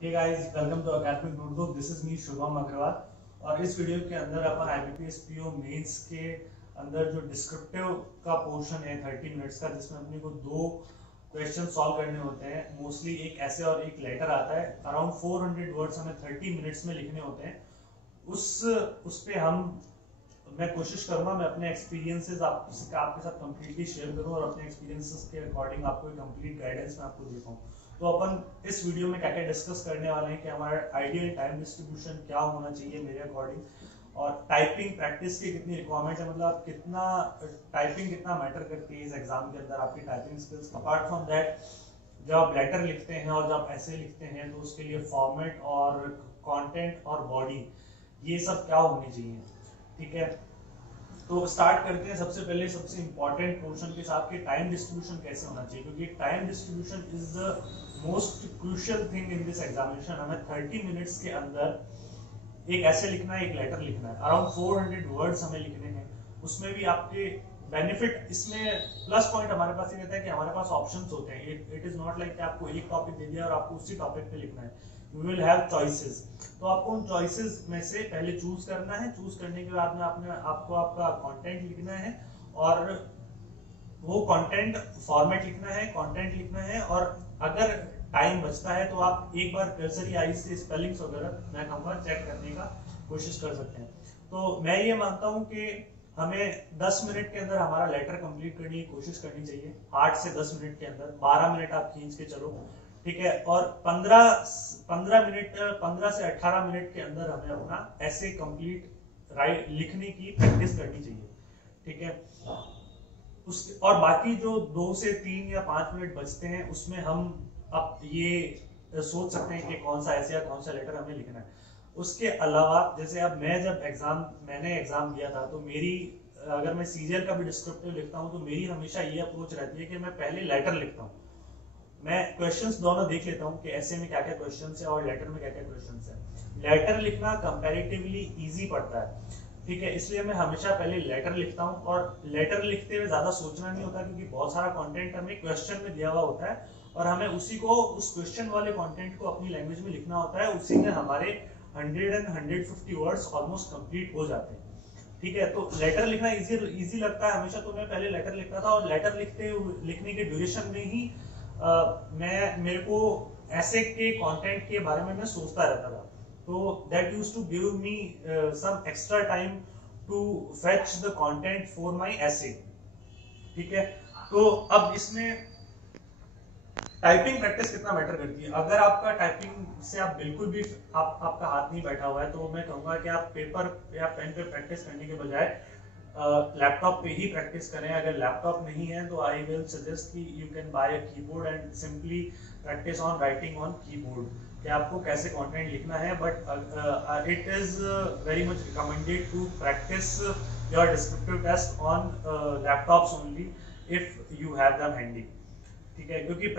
Hey guys, welcome to Academic Notebook. This is me Shubham Agarwal. और इस video के अंदर अपन आईबीपीएस पीओ मेंस के अंदर जो डिस्क्रिप्टिव का पोर्शन है 30 मिनट्स का, जिसमें अपने को दो क्वेश्चन सॉल्व करने होते हैं। मोस्टली एक ऐसे और एक लेटर आता है। अराउंड 400 वर्ड्स हमें 30 मिनट्स में लिखने होते हैं। उस पे मैं कोशिश करूंगा मैं अपने एक्सपीरियंसेस आपके साथ कंप्लीटली शेयर करूं और अपने एक्सपीरियंसेस के अकॉर्डिंग आपको कंप्लीट गाइडेंस मैं आपको दे पाऊं। तो अपन इस वीडियो में क्या क्या डिस्कस करने वाले हैं कि हमारा आइडियल टाइम डिस्ट्रीब्यूशन क्या होना चाहिए मेरे अकॉर्डिंग, और टाइपिंग प्रैक्टिस की कितनी रिक्वायरमेंट है, मतलब कितना टाइपिंग कितना मैटर करती है इस एग्जाम के अंदर आपकी typing skills. Apart from that, जब आप लेटर लिखते हैं और जब ऐसे लिखते हैं तो उसके लिए फॉर्मेट और कंटेंट और बॉडी ये सब क्या होनी चाहिए। ठीक है, तो स्टार्ट करते हैं सबसे पहले सबसे इंपॉर्टेंट पोर्शन के साथ कि टाइम डिस्ट्रीब्यूशन कैसे होना चाहिए, क्योंकि time distribution is the most crucial thing in this examination. हमें 30 मिनट्स के अंदर एक ऐसे लिखना है, एक लेटर लिखना है। अराउंड 400 वर्ड्स हमें लिखने हैं। उसमें भी आपके बेनिफिट, इसमें प्लस पॉइंट हमारे पास ये रहता है कि हमारे पास ऑप्शंस होते हैं। इट इज नॉट लाइक कि आपको एक टॉपिक दे दिया और आपको उसी टॉपिक पे लिखना है। You will have choices. तो आपको उन चॉइसेस में से पहले चूज करना है। चूज करने के बाद में आपको आपका कंटेंट लिखना है, और वो कंटेंट फॉर्मेट लिखना है, कंटेंट लिखना है। और अगर टाइम बचता है तो आप एक बार कर्सरी आई से स्पेलिंग्स वगैरह मैं कहूँगा चेक करने का कोशिश कर सकते हैं। तो मैं ये मानता हूँ कि हमें 10 मिनट के अंदर हमारा लेटर कंप्लीट करने की कोशिश करनी चाहिए। 8 से 10 मिनट के अंदर, 12 मिनट आप खींच के चलो, ठीक है। और 15 से 18 मिनट के अंदर हमें अपना ऐसे कंप्लीट लिखने की प्रैक्टिस करनी चाहिए, ठीक है। और बाकी जो 2 से 3 या 5 मिनट बचते हैं उसमें हम अब ये सोच सकते हैं कि कौन सा ऐसे या कौन सा लेटर हमें लिखना है। उसके अलावा जैसे अब मैंने एग्जाम दिया था, तो मेरी अगर मैं सीरियल का भी डिस्क्रिप्टिव लिखता हूँ तो मेरी हमेशा ये अप्रोच रहती है कि मैं पहले लेटर लिखता हूँ। मैं क्वेश्चंस दोनों देख लेता हूँ कि ऐसे में क्या क्या क्वेश्चंस है और लेटर में क्या क्या क्वेश्चंस है। लेटर लिखना कंपैरेटिवली इजी पड़ता है, ठीक है। इसलिए मैं हमेशा पहले लेटर लिखता हूँ। और लेटर लिखते हुए ज्यादा सोचना नहीं होता, क्योंकि बहुत सारा कंटेंट हमें क्वेश्चन में दिया हुआ होता है और हमें उसी को, उस क्वेश्चन वाले कंटेंट को अपनी लैंग्वेज में लिखना होता है। उसी में हमारे 100 and 150 वर्ड्स ऑलमोस्ट कंप्लीट हो जाते हैं, ठीक है। तो लेटर लिखना इजी लगता है हमेशा। तो मैं पहले लेटर लिखता था, और लेटर लिखने के ड्यूरेशन में ही मेरे को ऐसे के कंटेंट के बारे में मैं सोचता रहता था। तो that used to give me some extra time to fetch the content for my essay, ठीक है। तो अब इसमें टाइपिंग प्रैक्टिस कितना मैटर करती है। अगर आपका टाइपिंग से आप बिल्कुल भी आपका हाथ नहीं बैठा हुआ है, तो मैं कहूंगा कि आप पेपर या पेन पे प्रैक्टिस करने के बजाय लैपटॉप पे ही प्रैक्टिस करें। अगर लैपटॉप नहीं है तो आई विल सजेस्ट कि you can buy a keyboard and simply practise on writing on keyboard, कि आपको कैसे कंटेंट लिखना है। But it is very much recommended to practise your descriptive test on laptops only if you have them handy, ठीक है। क्योंकि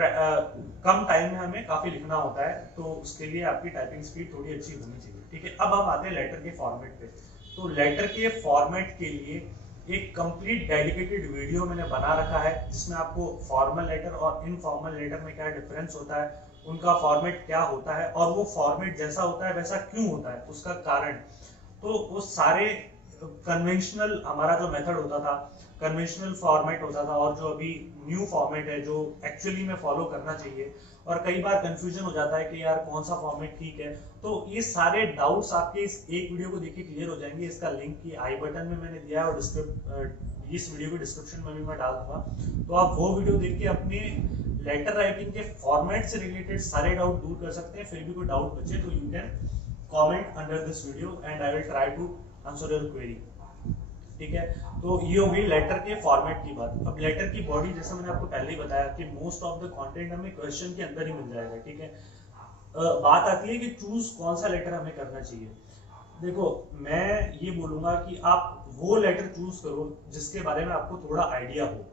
कम time में हमें काफी लिखना होता है, तो उसके लिए आपकी टाइपिंग स्पीड थोड़ी अच्छी होनी चाहिए, ठीक है। अब हम आते हैं लेटर के फॉर्मेट पे। तो लेटर के फॉर्मेट के लिए एक कंप्लीट डेडिकेटेड वीडियो मैंने बना रखा है, जिसमें आपको फॉर्मल लेटर और इनफॉर्मल लेटर में क्या डिफरेंस होता है, उनका फॉर्मेट क्या होता है, और वो फॉर्मेट जैसा होता है वैसा क्यों होता है, उसका कारण। तो वो सारे कन्वेंशनल हमारा जो मेथड होता था, कन्वेंशनल फॉर्मेट होता था, और जो अभी न्यू फॉर्मेट है जो एक्चुअली में फॉलो करना चाहिए। और कई बार कंफ्यूजन हो जाता है कि यार कौन सा फॉर्मेट ठीक है। तो ये सारे डाउट्स आपके इस एक वीडियो को देखिए क्लियर हो जाएंगे। इसका लिंक की आई बटन में मैंने दिया है, और इस वीडियो के डिस्क्रिप्शन में भी मैं डाल दूंगा। तो आप वो वीडियो देख के अपने लेटर राइटिंग के फॉर्मेट से रिलेटेड सारे डाउट दूर कर सकते हैं। फिर भी कोई डाउट बचे तो you can comment under this video and I will try to answer your query, ठीक है। तो ये हो गई लेटर के फॉर्मेट की बात। अब लेटर की बॉडी, जैसे मैंने आपको पहले ही बताया कि मोस्ट ऑफ द कंटेंट हमें क्वेश्चन के अंदर ही मिल जाएगा, ठीक है। बात आती है कि चूज कौन सा लेटर हमें करना चाहिए। देखो, मैं ये बोलूंगा कि आप वो लेटर चूज करो जिसके बारे में आपको थोड़ा आइडिया हो,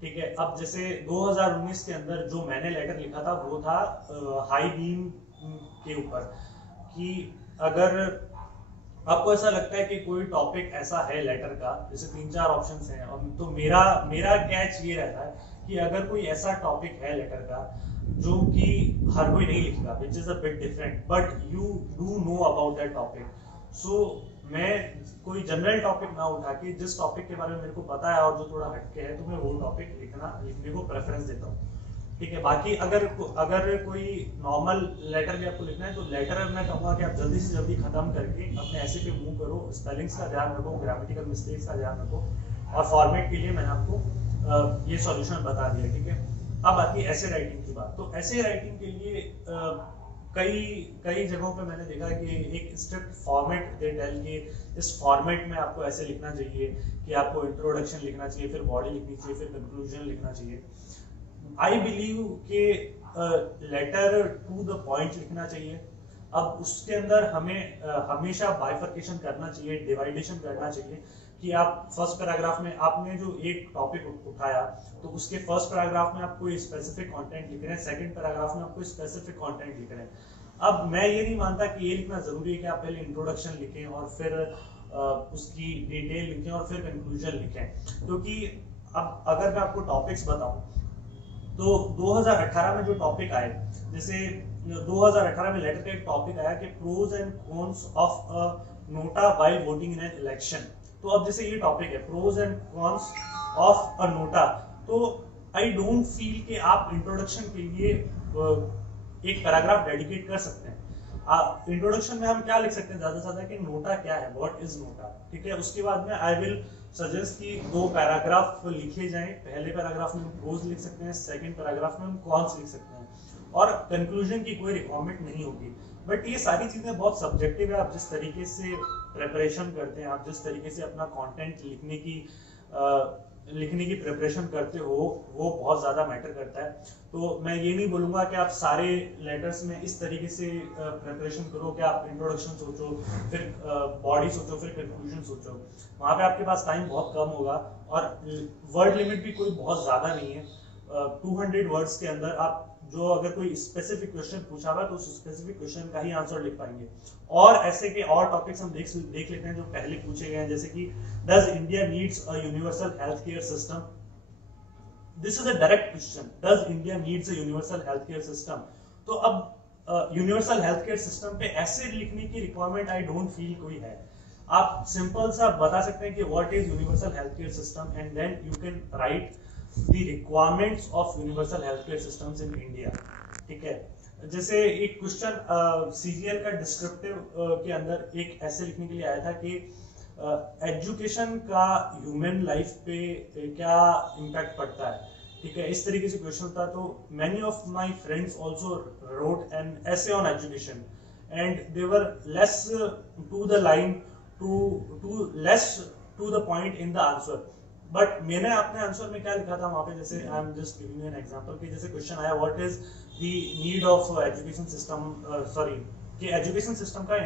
ठीक है। अब जैसे 2019 के अंदर जो मैंने लेटर लिखा था वो था हाई बीम के ऊपर, कि अगर आपको ऐसा लगता है कि कोई टॉपिक ऐसा है लेटर का, जैसे 3-4 ऑप्शंस हैं, तो मेरा कैच ये रहता है कि अगर कोई ऐसा टॉपिक है लेटर का जो कि हर कोई नहीं लिखेगा, which is a bit different, but you do know about that topic. So मैं कोई जनरल टॉपिक ना उठा के जिस टॉपिक के बारे में मेरे को पता है और जो थोड़ा हटके है, तो मैं वो टॉपिक लिखने को प्रेफरेंस देता हूँ। ठीक है, बाकी अगर कोई नॉर्मल लेटर भी आपको लिखना है तो लेटर मैं कहूँगा कि आप जल्दी से जल्दी खत्म करके अपने ऐसे पे मूव करो, स्पेलिंग्स का ध्यान रखो, ग्रामेटिकल मिस्टेक्स का ध्यान रखो, और फॉर्मेट के लिए मैंने आपको ये सॉल्यूशन बता दिया। ठीक है, अब आती है ऐसे राइटिंग की बात। तो ऐसे राइटिंग के लिए कई जगहों पे मैंने देखा कि एक स्ट्रिक्ट फॉर्मेट दे टेल कि इस फॉर्मेट में आपको ऐसे लिखना चाहिए कि आपको इंट्रोडक्शन लिखना चाहिए, फिर बॉडी लिखनी चाहिए, फिर कंक्लूजन लिखना चाहिए। आई बिलीव कि लेटर टू द पॉइंट लिखना चाहिए। अब उसके अंदर हमें हमेशा बाइफर्केशन करना चाहिए, डिवाइडेशन करना चाहिए कि आप फर्स्ट पैराग्राफ में आपने जो एक टॉपिक उठाया तो उसके फर्स्ट पैराग्राफ में आप कोई स्पेसिफिक कंटेंट लिख रहे हैं, सेकंड पैराग्राफ में आप कोई स्पेसिफिक कंटेंट लिख रहे हैं। अब मैं ये नहीं मानता कि ये लिखना जरूरी है कि आप पहले इंट्रोडक्शन लिखें और फिर उसकी डिटेल लिखें और फिर कंक्लूजन लिखें, क्योंकि अब अगर मैं आपको टॉपिक्स बताऊं तो 2018 में जो टॉपिक आए, जैसे 2018 में लेटर का एक टॉपिक आया कि pros and cons of a NOTA while voting in an election. तो अब जैसे ये टॉपिक है pros and cons of a NOTA, तो आई डोंट फील कि आप इंट्रोडक्शन के लिए एक पैराग्राफ डेडिकेट कर सकते हैं। इंट्रोडक्शन में हम क्या लिख सकते हैं ज्यादा से ज्यादा कि नोटा क्या है, व्हाट इज नोटा। ठीक है, उसके बाद में आई विल सजेस्ट कि 2 पैराग्राफ लिखे जाएं। पहले पैराग्राफ में हम प्रोज लिख सकते हैं, सेकंड पैराग्राफ में हम कॉन्स लिख सकते हैं, और कंक्लूजन की कोई रिक्वायरमेंट नहीं होगी। बट ये सारी चीजें बहुत सब्जेक्टिव है। आप जिस तरीके से प्रिपरेशन करते हैं, आप जिस तरीके से अपना कंटेंट लिखने की प्रिपरेशन करते हो, वो बहुत ज्यादा मैटर करता है। तो मैं ये नहीं बोलूंगा कि आप सारे लेटर्स में इस तरीके से प्रिपरेशन करो कि आप इंट्रोडक्शन सोचो, फिर बॉडी सोचो, फिर कंक्लूजन सोचो। वहां पे आपके पास टाइम बहुत कम होगा और वर्ड लिमिट भी कोई बहुत ज्यादा नहीं है। 200 वर्ड्स के अंदर आप जो अगर कोई स्पेसिफिक क्वेश्चन पूछा हुआ तो उस स्पेसिफिक क्वेश्चन का ही आंसर लिख पाएंगे। और ऐसे के और टॉपिक्स हम देख लेते हैं जो पहले पूछे गए हैं, जैसे कि does India needs a universal health care system. This is a direct question, does India needs a universal health care system. तो अब यूनिवर्सल हेल्थ केयर सिस्टम पे ऐसे लिखने की रिक्वायरमेंट आई डोंट फील कोई है। आप सिंपल सा बता सकते हैं कि what is universal health care system and then you can write the requirements of universal healthcare systems in India। ठीक है, जैसे एक क्वेश्चन सीजीएल का डिस्क्रिप्टिव के अंदर एक ऐसे लिखने के लिए आया था कि एजुकेशन का ह्यूमन लाइफ पे क्या इम्पैक्ट पड़ता है। ठीक है, इस तरीके से क्वेश्चन था। तो many of my friends also wrote an essay on education and they were less to the line, too less to the point in the answer. But मैंने अपने आंसर में क्या लिखा था वहां पे, जैसे I am just giving an example कि जैसे क्वेश्चन आया what is the need of education system, sorry कि एजुकेशन सिस्टम का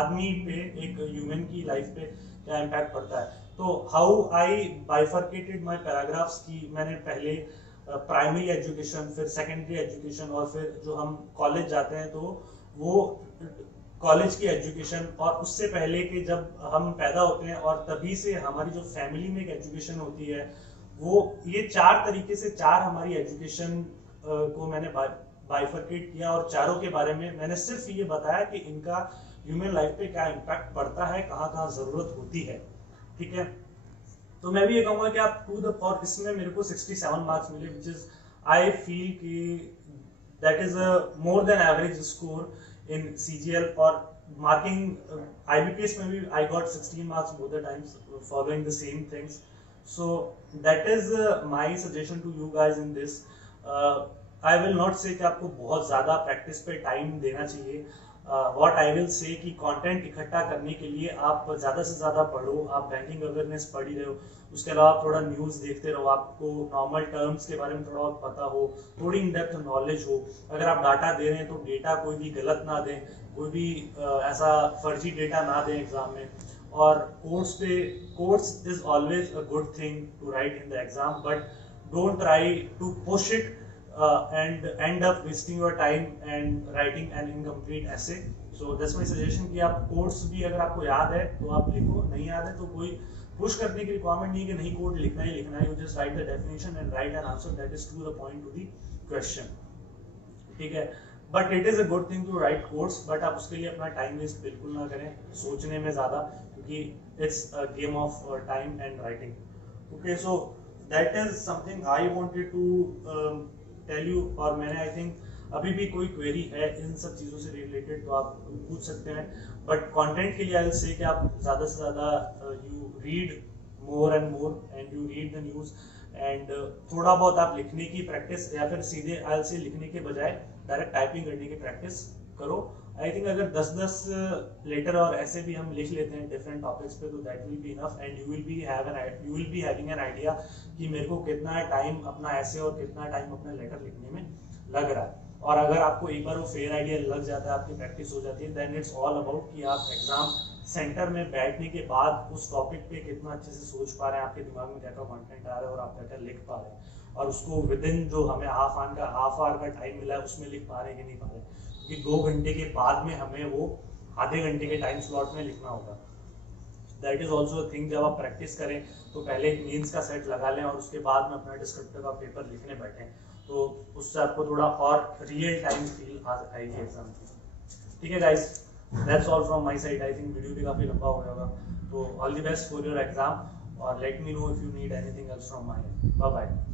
आदमी पे, एक ह्यूमन की लाइफ पे क्या इम्पैक्ट पड़ता है। तो how I bifurcated my paragraphs की मैंने पहले प्राइमरी एजुकेशन, फिर सेकेंडरी एजुकेशन, और फिर जो हम कॉलेज जाते हैं तो वो कॉलेज की एजुकेशन, और उससे पहले कि जब हम पैदा होते हैं और तभी से हमारी जो फैमिली में एक एजुकेशन होती है, वो ये 4 तरीके से 4 हमारी एजुकेशन को मैंने बाइफर्केट किया, और चारों के बारे में मैंने सिर्फ ये बताया कि इनका ह्यूमन लाइफ पे क्या इम्पैक्ट पड़ता है, कहाँ जरूरत होती है। ठीक है, तो मैं भी ये कहूंगा कि आप और इसमें मेरे को 67 मार्क्स मिले, विच इज आई फील कि that is a more than average score in CGL। और marking IBPS में भी I got 16 marks both the times following the same things। So that is my suggestion to you guys in this। I will not say कि आपको बहुत ज़्यादा practice पे time देना चाहिए। What I will say कि कंटेंट इकट्ठा करने के लिए आप ज़्यादा से ज़्यादा पढ़ो, आप बैंकिंग अवेयरनेस पढ़ ही रहे हो, उसके अलावा थोड़ा न्यूज़ देखते रहो, आपको नॉर्मल टर्म्स के बारे में थोड़ा पता हो, थोड़ी इन डेप्थ नॉलेज हो। अगर आप डाटा दे रहे हैं तो डेटा कोई भी गलत ना दें, कोई भी ऐसा फर्जी डेटा ना दें एग्जाम में। और course is always a good thing to write in the exam, but don't try to push it and end up wasting your time and writing an incomplete essay। So that's my suggestion कि आप course भी अगर आपको याद है तो आप लिखो, नहीं याद है तो कोई पुश करने की रिक्वायरमेंट नहीं कि नहीं कोड लिखना ही लिखना है। You just write the definition and write an answer that is to the point to the question। ठीक है। But it is a good thing to write codes, बट आप उसके लिए अपना टाइम वेस्ट बिल्कुल ना करें सोचने में ज्यादा, क्योंकि it's a game of time and writing. Okay, so that is something I wanted to tell you. और मैंने आई थिंक अभी भी कोई क्वेरी है इन सब चीज़ों से रिलेटेड तो आप पूछ सकते हैं, बट कंटेंट के लिए आई विल से कि आप ज़्यादा से ज़्यादा you read more and more and you read the news and थोड़ा बहुत आप लिखने की प्रैक्टिस, या फिर सीधे आई विल से लिखने के बजाय डायरेक्ट टाइपिंग करने की प्रैक्टिस करो। आई थिंक अगर 10-10 लेटर और ऐसे भी हम लिख लेते हैं डिफरेंट टॉपिक्स पे, तो that will be enough and you will be having an idea कि मेरे को कितना टाइम अपना ऐसे और कितना टाइम अपना लेटर लिखने में लग रहा है। और अगर आपको एक बार वो फेयर आइडिया लग जाता है, आपकी प्रैक्टिस हो जाती है, देन इट्स ऑल अबाउट कि आप एग्जाम सेंटर में बैठने के बाद उस टॉपिक पे कितना अच्छे से सोच पा रहे हैं, आपके दिमाग में क्या क्या कंटेंट आ रहा है और आप क्या क्या लिख पा रहे हैं, और उसको विद इन जो हमें हाफ आवर का टाइम मिला है उसमें लिख पा रहे हैं कि नहीं पा रहे हैं, क्योंकि 2 घंटे के बाद में हमें वो आधे घंटे के टाइम स्लॉट में लिखना होगा। दैट इज ऑल्सो थिंग, जब आप प्रैक्टिस करें तो पहले एक मीन्स का सेट लगा लें और उसके बाद में अपना डिस्क्रिप्टिव का पेपर लिखने बैठें, तो उससे आपको थोड़ा और रियल टाइम फील आएगी एग्जाम की। ठीक है guys, that's all from my side. I think video भी काफी लंबा हो गया होगा, तो all the best for your exam और let me know if you need anything else from my end. Bye bye.